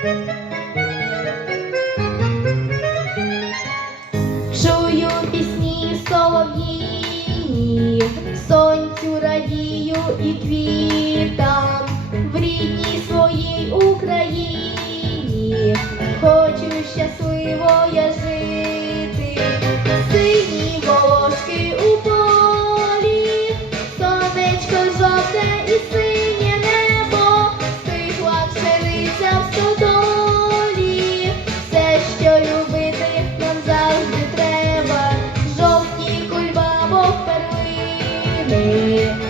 Чую пісні солов'їні, сонцю радію і квітам в рідній своїй Україні, хочу щасливо я жити, сині волошки у полі, сонечко жовте і сині. day.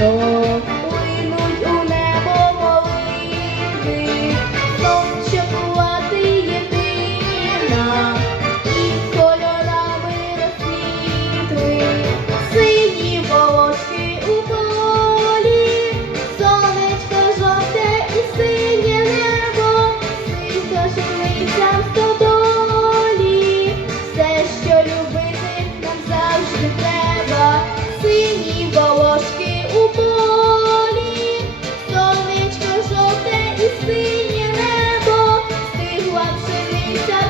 Lord. Thank you.